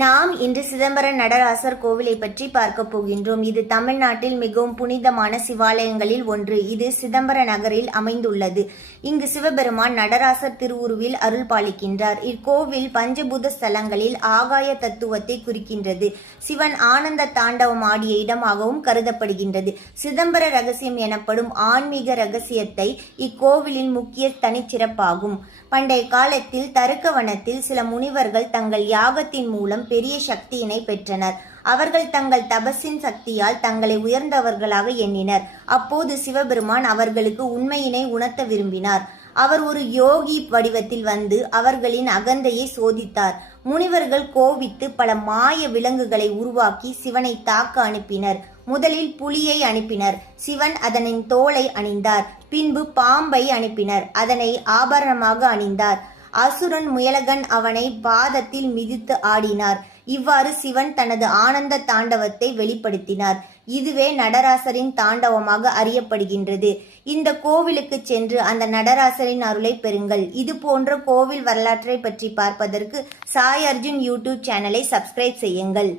நாம் இன்று சிதம்பர நடராசர் கோவிலை பற்றி பார்க்க போகின்றோம். இது தமிழ்நாட்டில் மிகவும் புனிதமான சிவாலயங்களில் ஒன்று. இது சிதம்பர நகரில் அமைந்துள்ளது. இங்கு சிவபெருமான் நடராசர் திருவுருவில் அருள் பாலிக்கின்றார். இக்கோவில் பஞ்சபூத ஸ்தலங்களில் ஆகாய தத்துவத்தை குறிக்கின்றது. சிவன் ஆனந்த தாண்டவம் ஆடிய இடமாகவும் கருதப்படுகின்றது. சிதம்பர ரகசியம் எனப்படும் ஆன்மீக ரகசியத்தை இக்கோவிலின் முக்கிய தனிச்சிறப்பாகும். பண்டைய காலத்தில் தருக்கவனத்தில் சில முனிவர்கள் தங்கள் யாகத்தின் மூலம் பெரிய சக்தியினை பெற்றனர். அவர்கள் தங்கள் தபசின் சக்தியால் தங்களை உயர்ந்தவர்களாக எண்ணினர். அப்போது சிவபெருமான் அவர்களுக்கு உண்மையினை உணர்த்த விரும்பினார். அவர் ஒரு யோகி வடிவத்தில் வந்து அவர்களின் அகந்தையை சோதித்தார். முனிவர்கள் கோபித்து பல மாய விலங்குகளை உருவாக்கி சிவனை தாக்க அனுப்பினர். முதலில் புலியை அனுப்பினர். சிவன் அதனின் தோலை அணிந்தார். பின்பு பாம்பை அனுப்பினர். அதனை ஆபரணமாக அணிந்தார். அசுரன் முயலகன் அவனை பாதத்தில் மிதித்து ஆடினார். இவ்வாறு சிவன் தனது ஆனந்த தாண்டவத்தை வெளிப்படுத்தினார். இதுவே நடராசரின் தாண்டவமாக அறியப்படுகின்றது. இந்த கோவிலுக்கு சென்று அந்த நடராசரின் அருளை பெறுங்கள். இது போன்ற கோவில் வரலாற்றை பற்றி பார்ப்பதற்கு சாய் அர்ஜுன் யூடியூப் சேனலை சப்ஸ்கிரைப் செய்யுங்கள்.